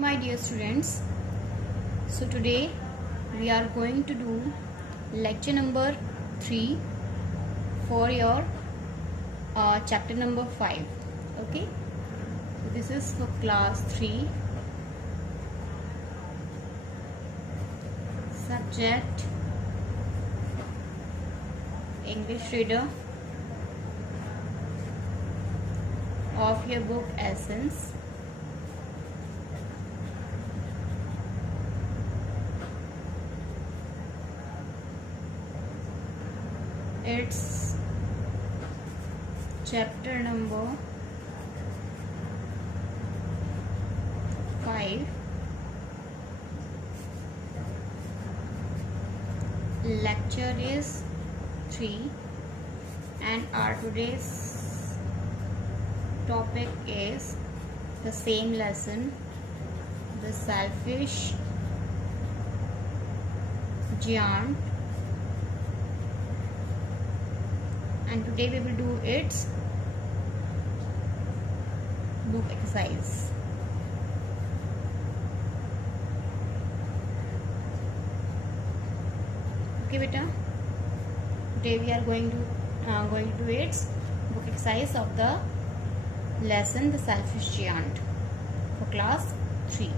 My dear students, so today we are going to do lecture number 3 for your chapter number 5. Okay, so this is for class 3, subject English reader of your book Essence. It's chapter number 5, lecture is 3, and our today's topic is the same lesson, the selfish giant. And today we will do its book exercise. Okay, beta. Today we are going to do its book exercise of the lesson, the selfish giant, for class 3.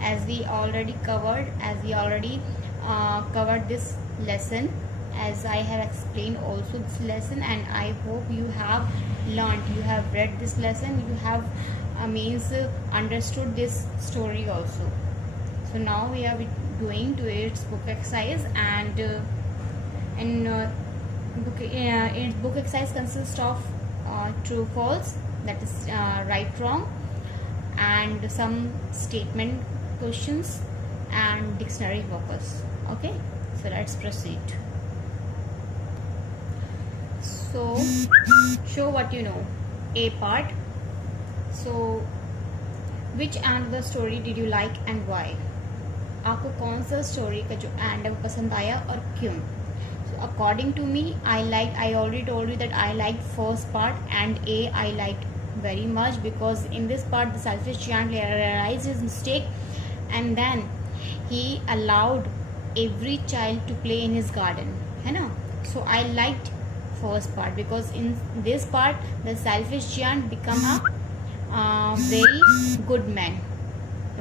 As we already covered this lesson. As I have explained also this lesson, and I hope you have learned, you have read this lesson, you have understood this story also. So now we are doing to its book exercise, and its book exercise consists of true false, that is right wrong, and some statement questions and dictionary focus. Okay, so let's proceed. So show what you know. A part. So which end of the story did you like and why? आपको कौन सा story का जो and है वो पसंद आया और क्यों? So according to me, I already told you that I liked first part, and A I liked very much because in this part the selfish giant realized his mistake, and then he allowed every child to play in his garden, है ना? So I liked first part because in this part the selfish giant become a very good man.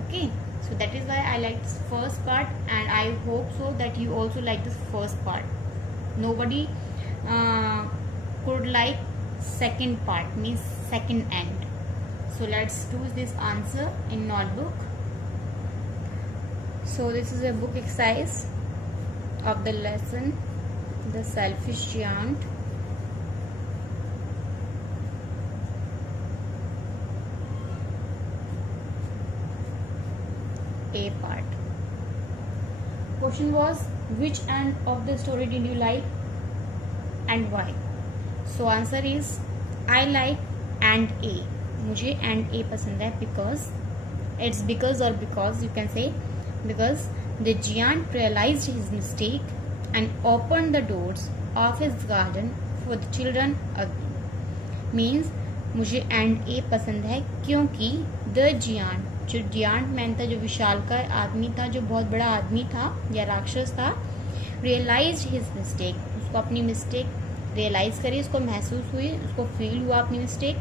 Okay, so that is why I like this first part, and I hope so that you also like this first part. Nobody could like second part, means second end. So let's do this answer in notebook. So this is a book exercise of the lesson, the selfish giant. A part. Question was, which end of the story did you like and why? So answer is, I like and A. मुझे and A पसंद है because it's because you can say because the giant realized his mistake and opened the doors of his garden for the children again. Means मुझे and A पसंद है क्योंकि the giant, जो giant man था, जो विशालकाय आदमी था, जो बहुत बड़ा आदमी था या राक्षस था, रियलाइज हिज मिस्टेक, उसको अपनी मिस्टेक रियलाइज करी, उसको महसूस हुई, उसको फील हुआ अपनी mistake,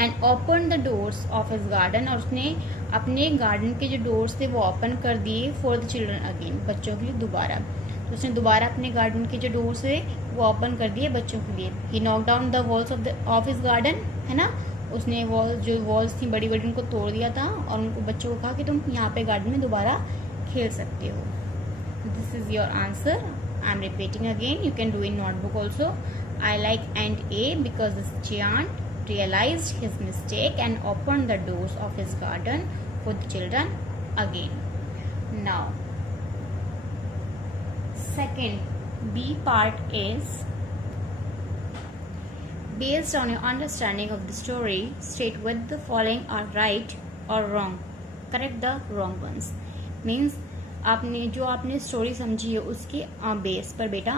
and open the doors of his garden, और उसने अपने गार्डन के जो डोर्स थे वो ओपन कर दिए फॉर द चिल्ड्रन अगेन, बच्चों के लिए दोबारा. तो उसने दोबारा अपने गार्डन के जो डोर्स थे वो ओपन कर दिए बच्चों के लिए. He knock down the walls of his garden, है ना? उसने जो वॉल्स थी बड़ी बड़ी उनको तोड़ दिया था और उनको बच्चों को कहा कि तुम यहाँ पे गार्डन में दोबारा खेल सकते हो. This is your answer. I am repeating again, you can do in notebook also. I like and A because this giant realized his mistake and opened the doors of his garden for the children again. Now second B part is, based on your understanding of the story, state whether the following are right or wrong. Correct the wrong ones. Means आपने story समझी है उसके base पर बेटा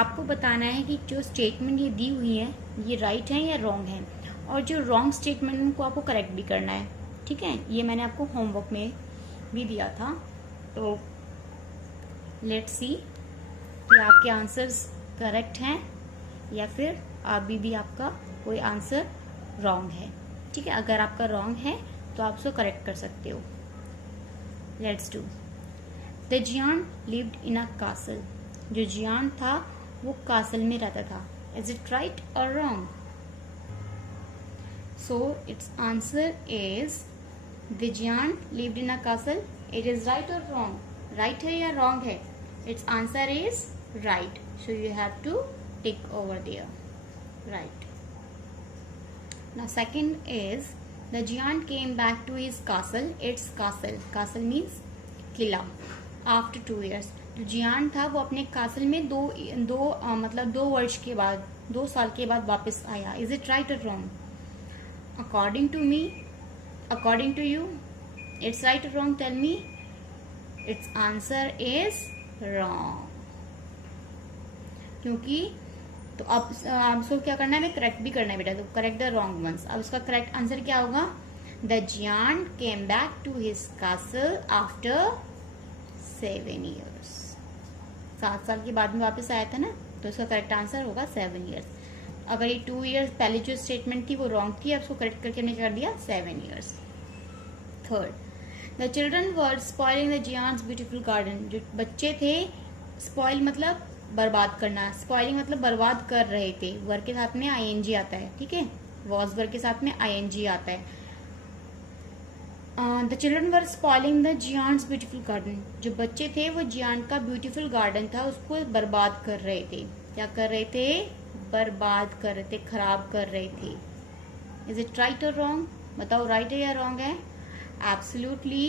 आपको बताना है कि जो स्टेटमेंट ये दी हुई है ये राइट है या रॉन्ग है, और जो रॉन्ग स्टेटमेंट को आपको करेक्ट भी करना है. ठीक है, ये मैंने आपको होमवर्क में भी दिया था। तो लेट्स सी कि आपके आंसर्स करेक्ट हैं या फिर अभी भी आपका कोई आंसर रॉन्ग है। ठीक है, अगर आपका रॉन्ग है तो आप उसको करेक्ट कर सकते हो। Let's do. The giant lived in a castle. जो जियान था वो कासल में रहता था। Is it right or wrong? So it's answer is the giant lived in a castle. It is right or wrong? Right है या wrong है? It's answer is right, so you have to tick over there, right. Now second is the Jian came back to his castle. Its castle. Castle means Qila. After 2 years. जो giant था वो अपने castle में मतलब 2 वर्ष के बाद, 2 साल के बाद वापस आया. Is it right or wrong? According to me, according to you, it's right or wrong? Tell me. Its answer is wrong. क्योंकि तो अब आपको क्या करना है, हमें करेक्ट भी करना है बेटा। तो करेक्ट द रॉन्ग वंस। अब उसका करेक्ट आंसर क्या होगा? The giant came back to his castle after 7 years। 7 साल के बाद में वापस आया था ना, तो उसका करेक्ट आंसर होगा 7 years। अगर ये 2 years पहले जो स्टेटमेंट थी वो रॉन्ग थी, अब उसको करेक्ट करके हमने कर दिया 7 years। Third, the children were spoiling the giant's beautiful garden. जो बच्चे थे, स्पॉइल मतलब बर्बाद करना, स्पॉइलिंग मतलब बर्बाद कर रहे थे। वर्ब के साथ में आईएनजी आता है, ठीक है, वॉज वर्ब के साथ में आईएनजी आता है। The children were spoiling the giant's beautiful garden. जो बच्चे थे वो जियान का ब्यूटीफुल गार्डन था उसको बर्बाद कर रहे थे। क्या कर रहे थे? बर्बाद कर रहे थे, खराब कर रहे थे। Is it right or wrong? बताओ, राइट है या रॉन्ग है? Absolutely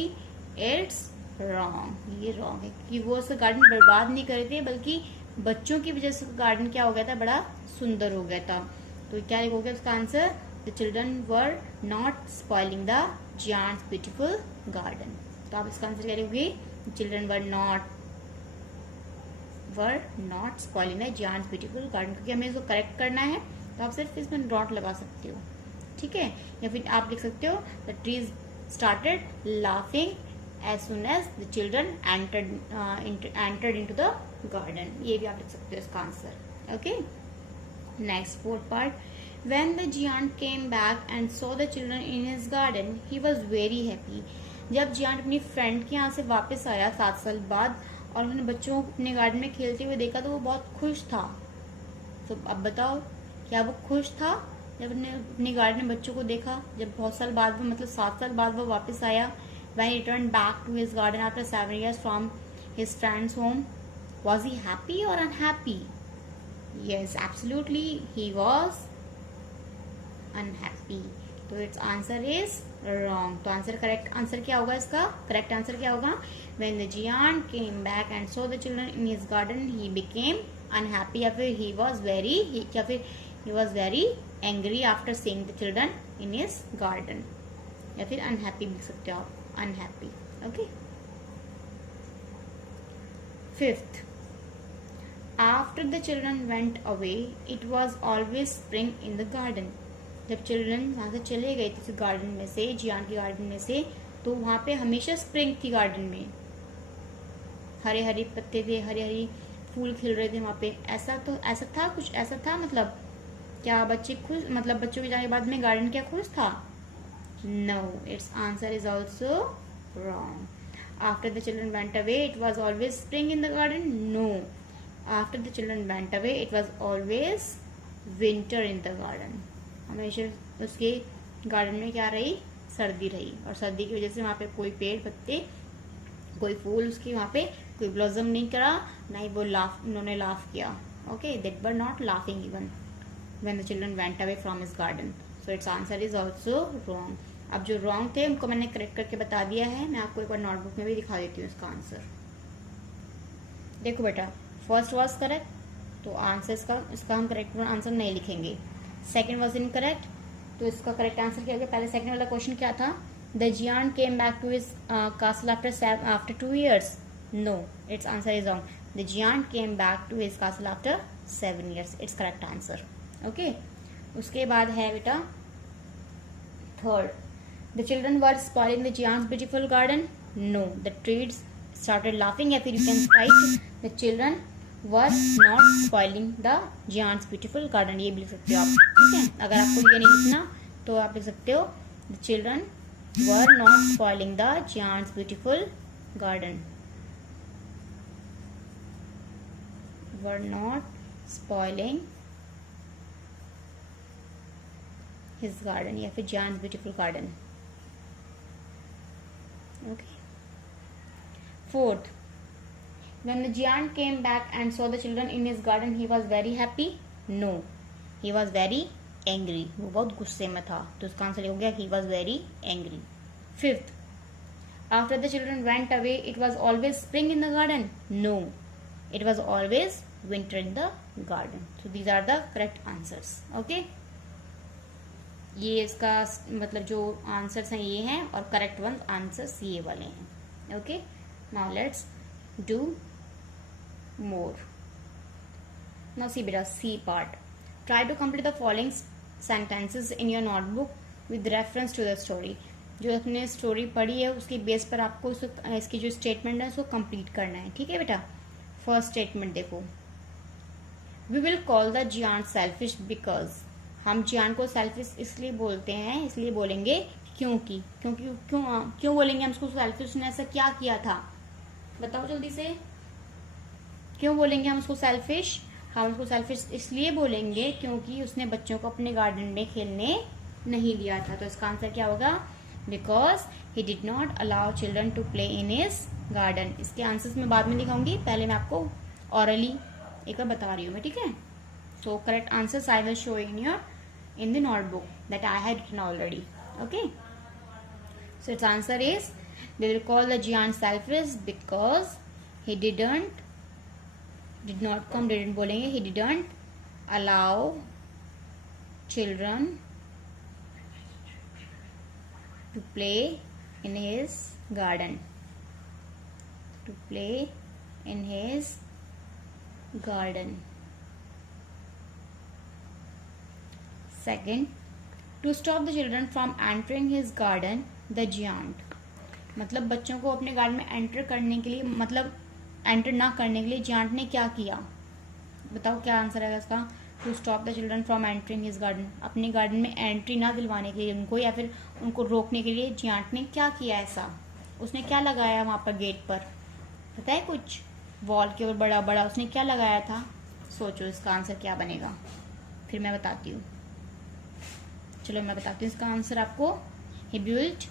it's wrong. ये रॉन्ग है कि वो उसका गार्डन बर्बाद नहीं कर रहे थे, बल्कि बच्चों की वजह से गार्डन क्या हो गया था, बड़ा सुंदर हो गया था। तो क्या लिखोगे उसका answer? The children were not spoiling the giant's beautiful garden. तो आप इसका आंसर क्या लिखोगे? Children were not spoiling the giant's beautiful garden, क्योंकि हमें इसको करेक्ट करना है। तो आप सिर्फ इसमें नॉट लगा सकते हो, ठीक है। या फिर आप लिख सकते हो the trees started laughing as soon as the children entered into the garden। ये भी आप लिख सकते हो इसका answer, okay. Next, fourth part, when the giant came back and saw the children in his garden, he was very happy। जब जियान अपनी friend के यहाँ से वापस आया 7 साल बाद और उन्होंने बच्चों को अपने गार्डन में खेलते हुए देखा तो वो बहुत खुश था। तो अब बताओ, क्या वो खुश था जब उन्होंने अपने गार्डन में बच्चों को देखा? जब बहुत साल बाद वो, मतलब 7 साल बाद वो वापस आया, when he returned back to his garden after 7 years from his friend's home, was he happy or unhappy? Yes, absolutely he was unhappy। तो its answer is wrong। तो आंसर, करेक्ट आंसर क्या होगा इसका? करेक्ट आंसर क्या होगा? when the Jiyan came back and saw the children in his garden, he became unhappy, या फिर he was very angry after seeing the children in his garden, या फिर unhappy लिख सकते हो आप, unhappy, okay। Fifth, after the children went away, it was always spring in the garden। जब children वहां से चले गए थे गार्डन में से, जियान के गार्डन में से, तो वहां पे हमेशा स्प्रिंग थी गार्डन में। हरे हरे पत्ते थे, हरे हरे फूल खिल रहे थे वहां पे। ऐसा था, कुछ ऐसा था, मतलब क्या बच्चे खुश, मतलब बच्चों के जाने के बाद में गार्डन क्या खुश था? No, its answer is also wrong। After the children went away, it was always spring in the garden? No, after the children went away, it was always winter in the garden। हमेशा उसके garden में क्या रही? सर्दी रही, और सर्दी की वजह से वहाँ पे कोई पेड़ पत्ते, कोई फूल उसकी वहाँ पे कोई ब्लॉसम नहीं करा, ना ही वो उन्होंने लाफ किया। Okay, that were not laughing even when the children went away from his garden। So its answer is also wrong। अब जो रॉन्ग थे उनको मैंने करेक्ट करके बता दिया है। मैं आपको एक बार नोटबुक में भी दिखा देती हूँ इसका आंसर। देखो बेटा, फर्स्ट वाज करेक्ट, तो आंसर इसका हम करेक्ट आंसर नहीं लिखेंगे। सेकंड वाज इनकरेक्ट, तो इसका करेक्ट आंसर क्या होगा? पहले सेकंड वाला क्वेश्चन क्या था? The giant came back to his castle after 2 years। No, it's answer is wrong. The giant came back to his castle after 7 years। It's correct answer, okay. उसके बाद है बेटा third, The children were spoiling the giant's beautiful garden. No, the trees started laughing. या फिर you can write the children were not spoiling the giant's beautiful garden. ये भी लिख सकते हो आप, ठीक है. अगर आपको ये नहीं लिखना तो आप लिख सकते हो the children were not spoiling the giant's beautiful garden. Were not spoiling his garden या फिर giant's beautiful garden. Okay. Fourth, when the giant came back and saw the children in his garden, he was very happy. No, he was very angry. वो बहुत गुस्से में था, तो इसका answer हो गया he was very angry. Fifth, after the children went away, it was always spring in the garden. No, it was always winter in the garden. So these are the correct answers. Okay. ये इसका मतलब जो answers हैं ये हैं और correct one answers ये वाले हैं. Okay, now let's do more. Now see बेटा, see part. Try to complete the following sentences in your notebook with reference to the story. जो आपने स्टोरी पढ़ी है उसके बेस पर आपको इसकी जो स्टेटमेंट है उसको कंप्लीट करना है. ठीक है बेटा. फर्स्ट स्टेटमेंट देखो. We will call the giant selfish because. हम जियान को सेल्फिश इसलिए बोलते हैं, इसलिए बोलेंगे क्योंकि क्यों बोलेंगे हम उसको सेल्फिश. उसने ऐसा क्या किया था बताओ जल्दी से. क्यों बोलेंगे हम उसको सेल्फिश? हम उसको सेल्फिश इसलिए बोलेंगे क्योंकि उसने बच्चों को अपने गार्डन में खेलने नहीं दिया था. तो इसका आंसर क्या होगा? Because he did not allow children to play in his garden. इसके आंसर्स मैं बाद में दिखाऊंगी, पहले मैं आपको ऑरली एक बार बता रही हूँ मैं. ठीक है. So correct answers I will show in the notebook that I had written already. Okay. So its answer is they will call the giant selfish because he didn't बोलेंगे he didn't allow children to play in his garden. To play in his garden. Second, to stop the children from entering his garden, the giant. मतलब बच्चों को अपने garden में enter करने के लिए, मतलब एंटर ना करने के लिए जियांट ने क्या किया? बताओ क्या आंसर है इसका. To stop the children from entering his garden. अपने गार्डन में एंट्री ना दिलवाने के लिए उनको, या फिर उनको रोकने के लिए जियांट ने क्या किया ऐसा? उसने क्या लगाया वहां पर गेट पर? पता है कुछ? वॉल के ऊपर बड़ा बड़ा उसने क्या लगाया था? सोचो इसका आंसर क्या बनेगा. फिर मैं बताती हूँ. चलो मैं बताती हूँ इसका आंसर आपको. He built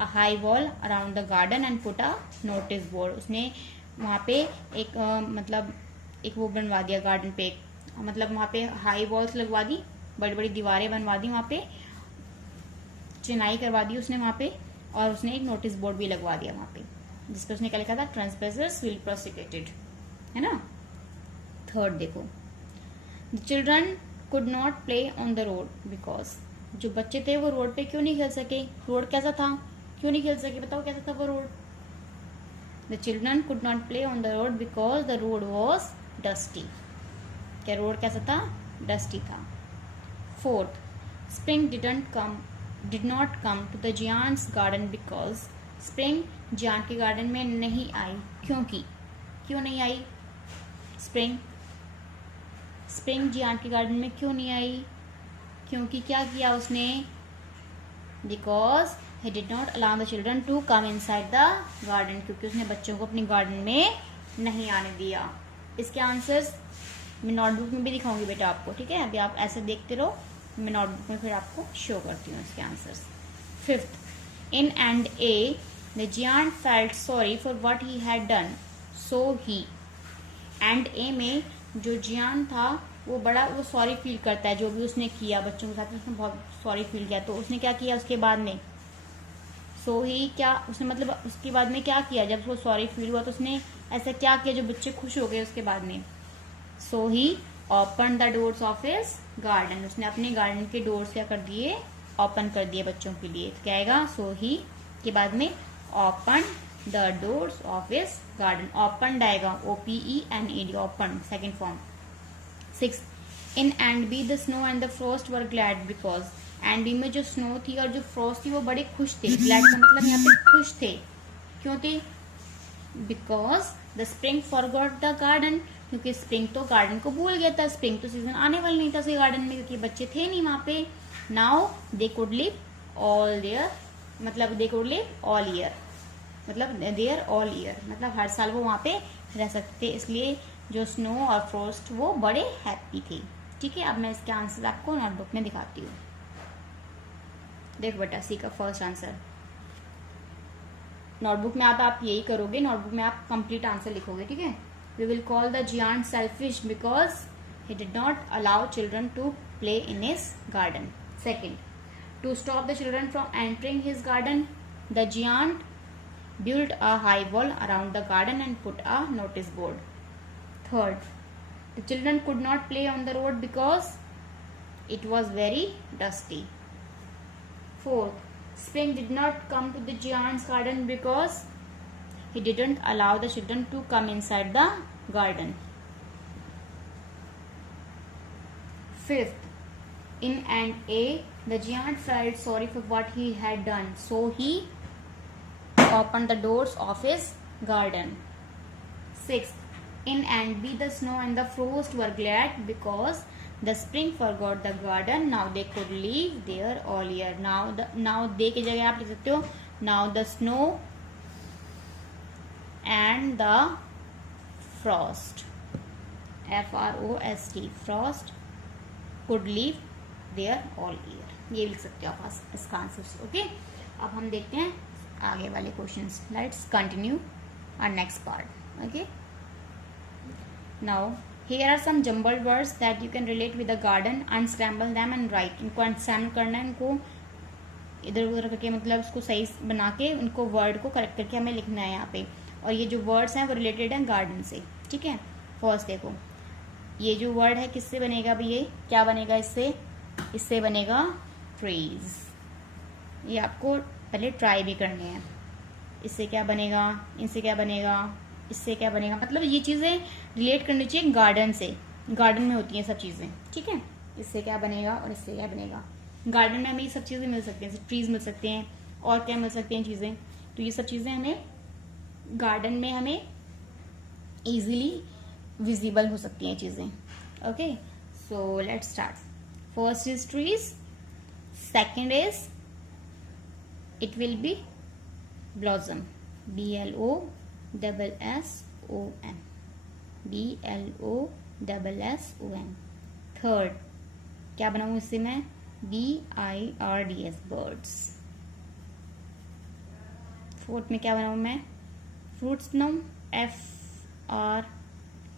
a high wall around the garden and put a notice board. उसने वहां पे एक मतलब एक वो बनवा दिया गार्डन पे, मतलब वहां पे हाई वॉल्स लगवा दी, बड़ी बड़ी दीवारें बनवा दी, वहां पे चिनाई करवा दी उसने वहां पे, और उसने एक नोटिस बोर्ड भी लगवा दिया वहां पे जिसपे उसने क्या लिखा था? ट्रांसपेसर्स विल प्रोसिक्यूटेड. है ना. थर्ड देखो. The children could not play on the road because. जो बच्चे थे वो रोड पे क्यों नहीं खेल सके? रोड कैसा था? क्यों नहीं खेल सके? बताओ कैसा था वो road? The children could not play on the road because the road was dusty. क्या रोड कैसा था? डस्टी था. Fourth, spring did not come to the giant's garden because. Spring giant के गार्डन में नहीं आई क्योंकि. क्यों नहीं आई स्प्रिंग? स्प्रिंग जियांट के गार्डन में क्यों नहीं आई? क्योंकि क्या किया उसने? Because he did not allow the children to come inside the garden. क्योंकि उसने बच्चों को अपने गार्डन में नहीं आने दिया. इसके आंसर्स मैं नोटबुक में भी दिखाऊंगी बेटा आपको. ठीक है. अभी आप ऐसे देखते रहो, मैं नोटबुक में फिर आपको शो करती हूँ इसके answers. Fifth, in end a the giant felt sorry for what he had done so he. End a में जो जियांट था वो सॉरी फील करता है जो भी उसने किया बच्चों के साथ. उसने बहुत सॉरी फील किया. तो उसने क्या किया उसके बाद में? सो ही क्या उसने मतलब उसके बाद में क्या किया? जब वो सॉरी फील हुआ तो उसने ऐसा क्या किया जो बच्चे खुश हो गए उसके बाद में? So he open the doors of his garden. उसने अपने गार्डन के डोर्स क्या कर दिए? ओपन कर दिए बच्चों के लिए. तो क्या आएगा? सो ही के बाद में open the doors of his garden. Open आएगा, OPENED, open second form. 6. In and B, the snow and the frost were glad because. And B में जो स्नो थी और जो फ्रॉस्ट थी वो बड़े खुश थे। ग्लैड का मतलब यहाँ पे खुश थे। क्यों थे? Because the spring forgot the garden, क्योंकि स्प्रिंग तो गार्डन को भूल गया था। स्प्रिंग तो सीजन आने वाला नहीं था उसके गार्डन में, क्योंकि बच्चे थे नहीं वहां पे। Now they could live all there, मतलब they could live all year, मतलब देयर ऑल ईयर, मतलब हर साल वो वहां पे रह सकते थे। इसलिए जो स्नो और फ्रॉस्ट वो बड़े हैप्पी थे। ठीक है, अब मैं इसके आंसर आपको नोटबुक में दिखाती हूँ। देखो बेटा, सी का फर्स्ट आंसर नोटबुक में आप यही करोगे, नोटबुक में आप कंप्लीट आंसर लिखोगे। ठीक है, we will call the giant selfish because he did not allow children to play in his garden. Second, to stop the children from entering his garden, the giant built a high wall around the garden and put a notice board. Third, the children could not play on the road because it was very dusty. Fourth, spring did not come to the giant's garden because he didn't allow the children to come inside the garden. Fifth, in and A, the giant felt sorry for what he had done, so he opened the doors of his garden. Sixth, in and B, the snow and the frost were glad because the spring forgot the garden. Now they could live there all year. Now they की जगह आप लिख सकते हो now the snow and the frost, F-R-O-S-T, frost could live there all year. ये लिख सकते हो आप इसका आंसर। ओके, अब हम देखते हैं आगे वाले questions. Let's continue our next part. Okay, now here are some jumbled words that you can relate with the garden, unscramble them and write. इनको अनस्क्रैम्बल करना है, इनको इधर उधर करके मतलब उसको सही बना के उनको वर्ड को करेक्ट करके हमें लिखना है यहाँ पे। और ये जो वर्ड्स हैं वो रिलेटेड हैं गार्डन से। ठीक है, फर्स्ट देखो, ये जो वर्ड है किससे बनेगा भाई? ये क्या बनेगा इससे बनेगा ट्रीज। ये आपको पहले ट्राई भी करने हैं। इससे क्या बनेगा, इनसे क्या बनेगा, इससे क्या बनेगा, मतलब ये चीजें रिलेट करनी चाहिए गार्डन से। गार्डन में होती हैं सब चीजें। ठीक है, इससे क्या बनेगा और इससे क्या बनेगा। गार्डन में हमें ये सब चीजें मिल सकती हैं, ट्रीज मिल सकते हैं, और क्या मिल सकती हैं चीजें। तो ये सब चीजें हमें गार्डन में हमें इजीली विजिबल हो सकती हैं चीजें। Okay, so let's start. First is trees, second is it will be blossom, BLOSSOM, BLOSSOM। Third क्या बनाऊं इससे मैं? BIRDS, birds. फोर्थ में क्या बनाऊं मैं? फ्रूट्स बनाऊं,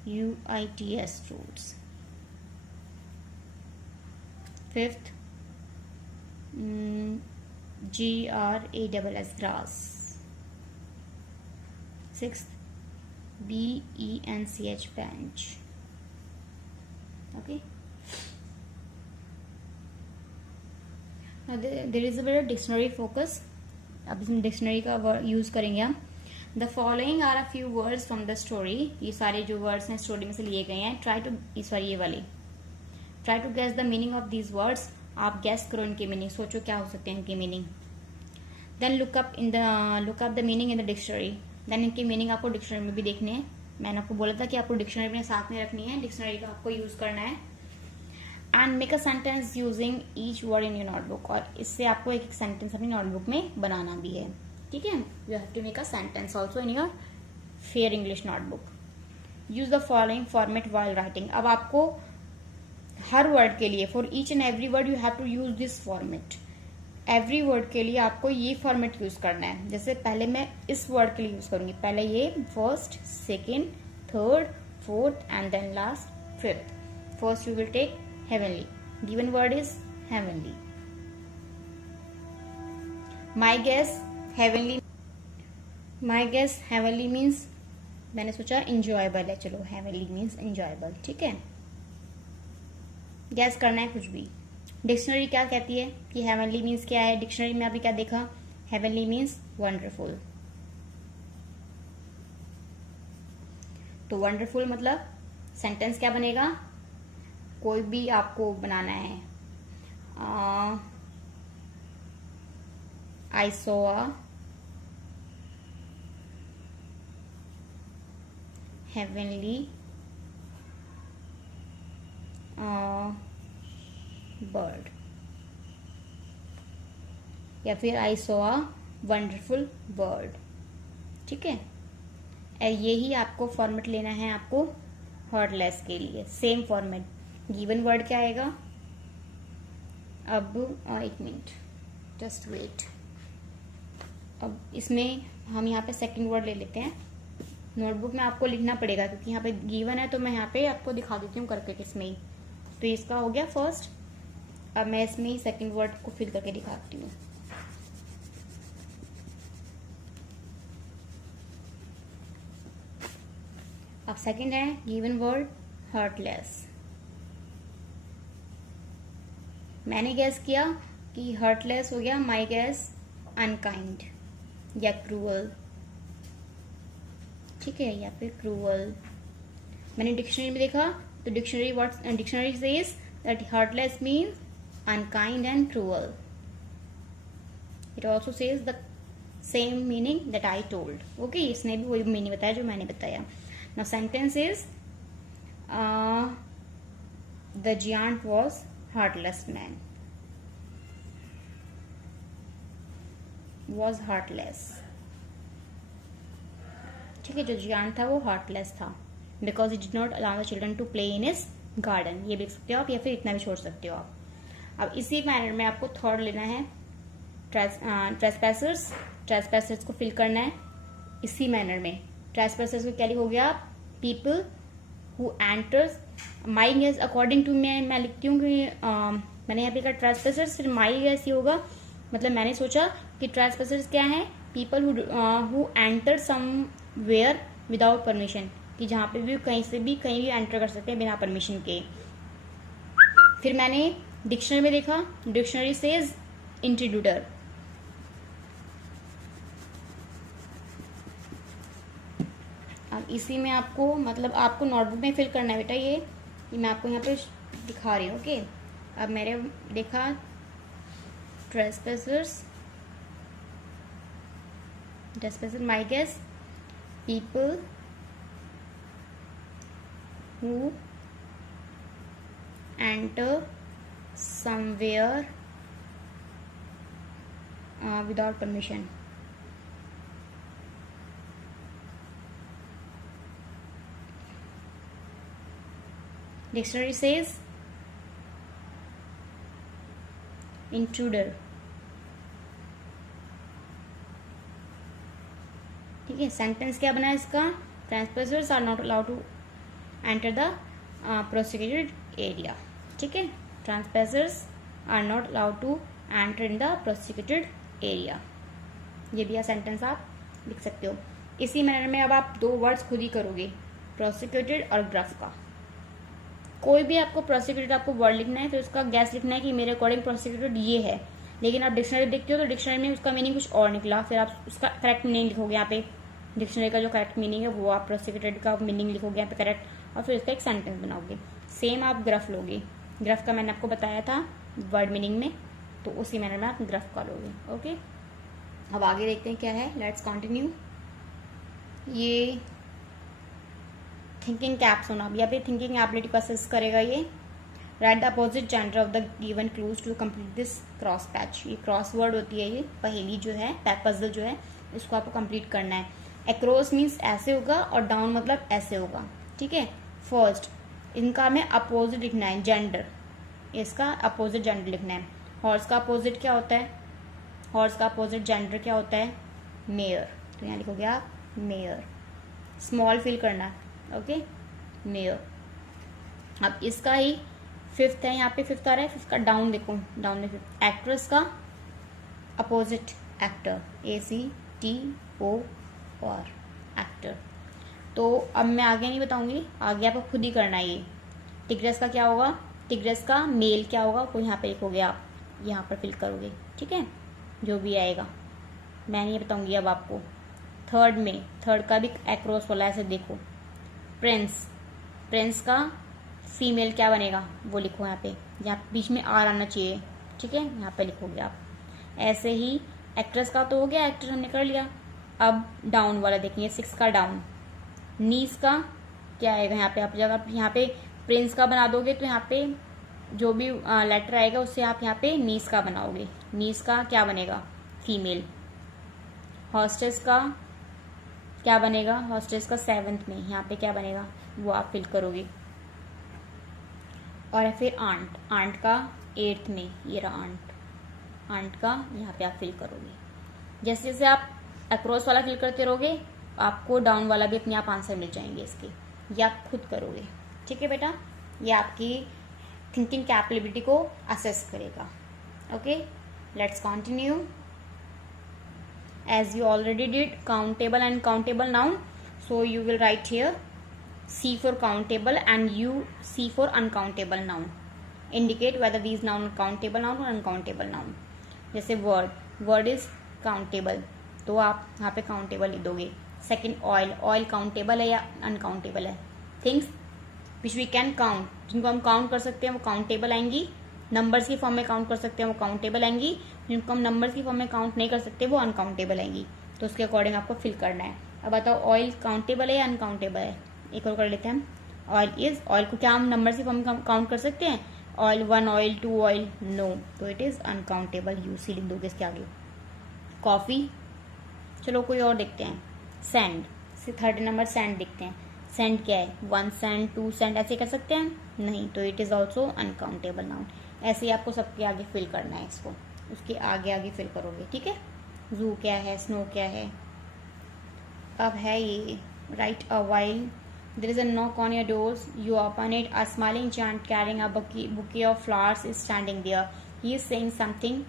FRUITS, fruits. Fifth GRASS, grass. Sixth BENCH, bench. Okay, there is a very dictionary focus. अब इसमें डिक्शनरी का यूज करेंगे हम। The following are a few words from the story. ये सारे जो वर्ड्स हैं स्टोरी में से लिए गए हैं। Try to guess the meaning of these words. आप गेस करो इनके मीनिंग, सोचो क्या हो सकते हैं इनके meaning. Then look up the meaning in the dictionary. Then इनके मीनिंग आपको डिक्शनरी में भी देखने हैं। मैंने आपको बोला था कि आपको डिक्शनरी में साथ में रखनी है, डिक्शनरी का आपको यूज करना है। And make a sentence using each word in your notebook. और इससे आपको एक सेंटेंस अपनी नोटबुक में बनाना भी है। ठीक है, you have to make a sentence also in your fair English notebook. Use the following format while writing. अब आपको हर वर्ड के लिए, for each and every word you have to use this format. Every word के लिए आपको ये format use करना है। जैसे पहले मैं इस वर्ड के लिए यूज करूंगी, पहले ये first, second, third, fourth and then last fifth. First you will take heavenly. Given word is heavenly. My guess heavenly means, मैंने सोचा enjoyable है, चलो heavenly means enjoyable। ठीक है, गैस करना है कुछ भी। डिक्शनरी क्या कहती है कि heavenly means क्या है? डिक्शनरी में अभी क्या देखा? heavenly means wonderful। तो wonderful मतलब सेंटेंस क्या बनेगा? कोई भी आपको बनाना है, I saw a heavenly bird, या फिर I saw a wonderful bird. ठीक है, यही आपको फॉर्मेट लेना है आपको हॉटलेस के लिए. Same format. गिवन वर्ड क्या आएगा? अब एक मिनट, जस्ट वेट. अब इसमें हम यहाँ पे सेकंड वर्ड ले लेते हैं. नोटबुक में आपको लिखना पड़ेगा क्योंकि यहाँ पे गिवन है, तो मैं यहाँ पे आपको दिखा देती हूँ करके इसमें ही. तो इसका हो गया फर्स्ट. अब मैं इसमें ही सेकंड वर्ड को फिल करके दिखाती हूँ. अब सेकंड है गिवन वर्ड हर्टलेस. मैंने गैस किया कि हर्टलेस हो गया. माई गैस अनकाइंड या क्रूअल. ठीक है, या फिर क्रूअल. मैंने डिक्शनरी में देखा तो dictionary says that heartless means unkind and cruel. It also says the same meaning that I told. Okay, इसने भी वही मीनिंग बताया जो मैंने बताया. Now sentence is the giant was heartless man. Was heartless. ठीक है, जो जियांट था वो heartless था because he did not allow the children to play in his garden. ये भी लिख सकते हो आप या फिर इतना भी छोड़ सकते हो आप. अब इसी मैनर में आपको थर्ड लेना है ट्रेसपैसर्स. ट्रेसपैसर्स को फिल करना है इसी मैनर में. ट्रेसपैसर्स को क्या लिखोगे आप? People who enters. My guess according to मैं लिखती हूँ कि मैंने यहाँ पे लिखा ट्रेसपैसर्स, फिर माई गैस ही होगा. मतलब मैंने सोचा कि ट्रेसपैसर्स क्या है? People who enter somewhere without permission. कि जहाँ पे भी कहीं भी एंटर कर सकते हैं बिना परमिशन के. फिर मैंने डिक्शनरी में देखा. Dictionary says intruder. अब इसी में आपको मतलब आपको नोटबुक में फिल करना है बेटा. ये मैं आपको यहाँ पे दिखा रही हूँ. ओके, अब मैंने देखा trespassers. My guess people who enter somewhere without permission. Dictionary says intruder. ठीक है, सेंटेंस क्या बना है इसका? Trespassers are not allowed to enter the prosecuted area. ठीक है, trespassers are not allowed to enter in the prosecuted area. ये भी सेंटेंस आप लिख सकते हो. इसी मैनर में अब आप दो वर्ड्स खुद ही करोगे, प्रोसिक्यूटेड और ग्रफ का. कोई भी आपको प्रोसिक्यूटेड आपको वर्ड लिखना है तो उसका गैस लिखना है कि मेरे अकॉर्डिंग प्रोसिक्यूटेड ये है. लेकिन आप डिक्शनरी देखते हो तो डिक्शनरी में उसका मीनिंग कुछ और निकला. फिर आप उसका करेक्ट मीनिंग लिखोगे यहाँ पे. डिक्शनरी का जो करेक्ट मीनिंग है वो आप प्रोसिक्यूटेड का मीनिंग लिखोगे यहाँ पे करेक्ट, और फिर उसका एक सेंटेंस बनाओगे. सेम आप ग्रफ लोगे. ग्रफ का मैंने आपको बताया था वर्ड मीनिंग में, तो उसी मैनर में आप ग्रफ का लोगे. ओके, अब आगे देखते हैं क्या है. Let's continue. ये थिंकिंग कैप्स होना. अब यहाँ पे थिंकिंग एबिलिटी को असेस करेगा ये. Write the opposite gender of the given clues to complete this cross patch. ये क्रॉस वर्ड होती है, ये पहेली जो है, पजल जो है, इसको आपको कंप्लीट करना है. अक्रॉस मीन्स ऐसे होगा और डाउन मतलब ऐसे होगा. ठीक है, फर्स्ट इनका हमें अपोजिट लिखना है. जेंडर, इसका अपोजिट जेंडर लिखना है. हॉर्स का अपोजिट क्या होता है? हॉर्स का अपोजिट जेंडर क्या होता है? मेयर. तो यहाँ लिखोगे आप मेयर. स्मॉल फिल करना है. Okay, mayor. अब इसका ही फिफ्थ है, यहाँ पे फिफ्थ आ रहा है. फिफ्थ का डाउन देखो, डाउन में फिफ्थ. एक्ट्रेस का अपोजिट एक्टर, ACTOR, एक्टर. तो अब मैं आगे नहीं बताऊंगी, आगे आपको खुद ही करना है ये. टिग्रेस का क्या होगा? टिग्रेस का मेल क्या होगा वो यहाँ पे लिखोगे आप, यहाँ पर फिल करोगे. ठीक है, जो भी आएगा मैं नहीं बताऊंगी अब आपको. थर्ड में, थर्ड का भी एक्रॉस वाला ऐसे देखो. प्रिंस, प्रिंस का फीमेल क्या बनेगा वो लिखो यहाँ पे. यहाँ बीच में आर आना चाहिए. ठीक है, यहाँ पे लिखोगे आप. ऐसे ही एक्ट्रेस का तो हो गया, एक्टर हमने कर लिया। अब डाउन वाला देखेंगे, 6 का डाउन। नीस का क्या आएगा यहाँ पे, आप जगह यहाँ पे प्रिंस का बना दोगे तो यहाँ पे जो भी लेटर आएगा उससे आप यहाँ पे नीस का बनाओगे। नीस का क्या बनेगा, फीमेल। हॉस्टेस का क्या बनेगा, हॉस्टेस का 7th में यहाँ पे क्या बनेगा वो आप फिल करोगे। और फिर आंट, आंट का 8th में, ये रहा आंट, आंट का यहाँ पे आप फिल करोगे। जैसे जैसे आप अक्रॉस वाला फिल करते रहोगे आपको डाउन वाला भी अपने आप आंसर मिल जाएंगे इसके, ये आप खुद करोगे। ठीक है बेटा, ये आपकी थिंकिंग कैपेबिलिटी को असेस करेगा। Okay, let's continue. As you already did countable and countable noun, so you will write here C for countable and U C for uncountable noun. Indicate whether these noun are countable noun or uncountable noun. जैसे word is countable, तो आप यहाँ पे countable लिख दोगे। Second oil countable है या uncountable है। Things which we can count, जिनको हम काउंट कर सकते हैं वो काउंटेबल आएंगी। नंबर्स की फॉर्म में काउंट कर सकते हैं वो काउंटेबल आएंगी। जिनको हम नंबर्स की फॉर्म में काउंट नहीं कर सकते वो अनकाउंटेबल आएंगी। तो उसके अकॉर्डिंग आपको फिल करना है। अब बताओ ऑयल काउंटेबल है या अनकाउंटेबल है। एक और कर लेते हैं हम। ऑयल को क्या हम नंबर्स की फॉर्म में काउंट कर सकते हैं, ऑयल 1 ऑयल 2 ऑयल, नो, तो इट इज अनकाउंटेबल। यूसी लिख दोगे इसके आगे। कॉफी, चलो कोई और देखते हैं। सैंड, 3rd नंबर सैंड देखते हैं। सैंड क्या है, 1 सैंड 2 सैंड ऐसे कर सकते हैं, नहीं, तो it is also uncountable noun. ऐसे ही आपको सबके आगे फिल करना है इसको, उसके आगे आगे फिल करोगे। ठीक है, जू क्या है, स्नो क्या है। अब है ये write a while there is a knock on your doors, you open it, a smiling giant carrying a bouquet of flowers is standing there, he is saying something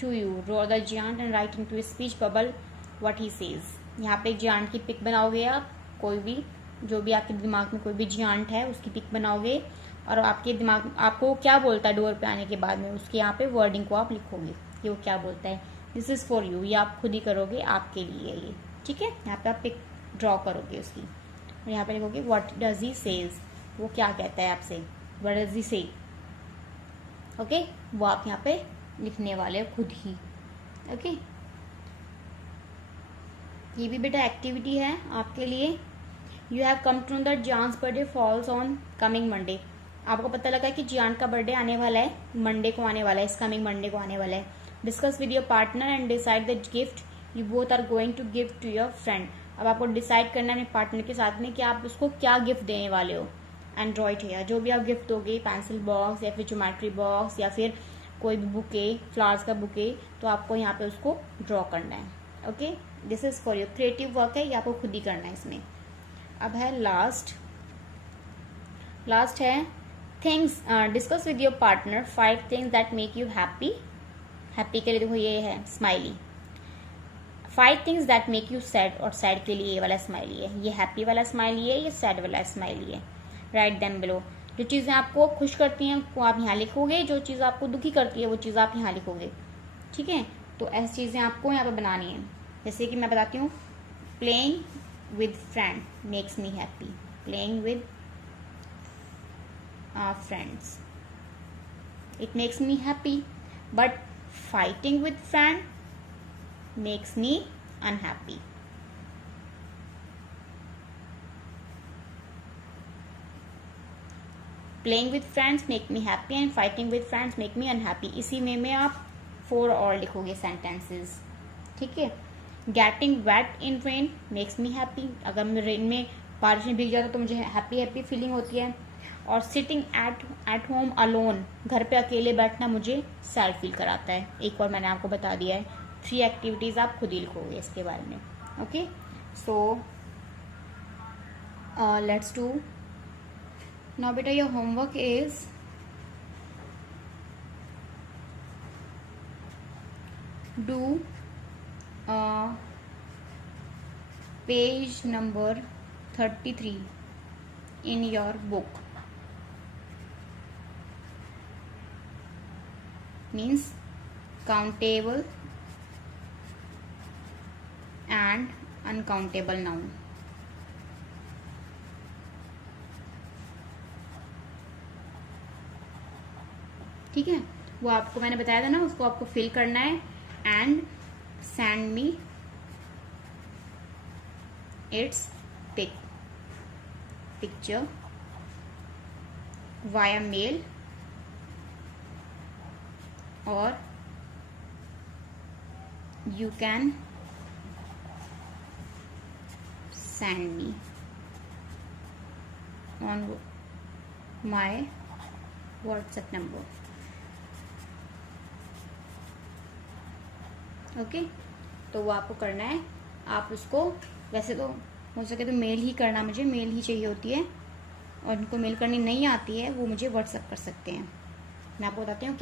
to you, draw the giant and write into a speech bubble what he says. यहाँ पे giant की pick बनाओगे आप, कोई भी जो भी आपके दिमाग में कोई भी जायंट है उसकी पिक बनाओगे और आपके दिमाग आपको क्या बोलता है डोर पे आने के बाद में उसके यहाँ पे वर्डिंग को आप लिखोगे कि वो क्या बोलता है। दिस इज फॉर यू, ये आप खुद ही करोगे, आपके लिए ये। ठीक है, यहाँ पे आप पिक ड्रॉ करोगे उसकी और यहाँ पे लिखोगे व्हाट डज ही सेज, वो क्या कहता है आपसे, व्हाट डज ही से। ओके, वो आप यहाँ पे लिखने वाले हो खुद ही। ओके, ये भी बेटा एक्टिविटी है आपके लिए। You have come to know that giant's birthday falls on coming Monday. आपको पता लगा कि जियान का बर्थडे आने वाला है, मंडे को आने वाला है, इस कमिंग मंडे को आने वाला है। Discuss with your partner and decide the gift you both are going to give to your friend. अब आपको डिसाइड करना है अपने पार्टनर के साथ में कि आप उसको क्या गिफ्ट देने वाले हो। एंड ड्रॉ इट हियर, जो भी आप गिफ्ट दोगे, पेंसिल बॉक्स या फिर ज्योमेट्री बॉक्स या फिर कोई भी बुके, फ्लावर्स का बुके, तो आपको यहाँ पे उसको ड्रॉ करना है। Okay, this is for your creative work है, ये आपको खुद ही करना है इसमें। अब है लास्ट है things, discuss with your partner 5 things that make you happy. Happy के लिए देखो ये है smiley. 5 things that make you sad, और सैड के लिए ये वाला स्माइली है। ये हैप्पी वाला स्माइली है, ये सैड वाला स्माइली है। Write them below. जो चीज़ें आपको खुश करती हैं वो आप यहाँ लिखोगे, जो चीज़ आपको दुखी करती है वो चीज़ आप यहाँ लिखोगे। ठीक है, तो ऐसी चीज़ें आपको यहाँ पे बनानी है। जैसे कि मैं बताती हूँ, playing with friend makes me happy, playing with friends it makes me happy, but fighting with friend makes me unhappy. playing with friends make me happy and fighting with friends make me unhappy। इसी में आप 4 और लिखोगे sentences. ठीक है, getting wait इन rain makes me happy, अगर मैं rain में बारिश में भीग जाता तो मुझे हैप्पी फीलिंग होती है। और सिटिंग एट होम अलोन, घर पे अकेले बैठना मुझे सैड फील कराता है। एक और मैंने आपको बता दिया है, 3 एक्टिविटीज आप खुद ही लिखोगे इसके बारे में। Okay, so let's do now बेटा। Your homework is do page number 33 in your book, means countable and uncountable noun। ठीक है, वो आपको मैंने बताया था ना, उसको आपको फिल करना है। And send me its picture via mail, or you can send me on my WhatsApp number. Okay, तो वो आपको करना है। आप उसको, वैसे तो हो सके तो मेल ही करना, मुझे मेल ही चाहिए होती है, और उनको मेल करनी नहीं आती है वो मुझे व्हाट्सएप कर सकते हैं। मैं आपको बताती हूँ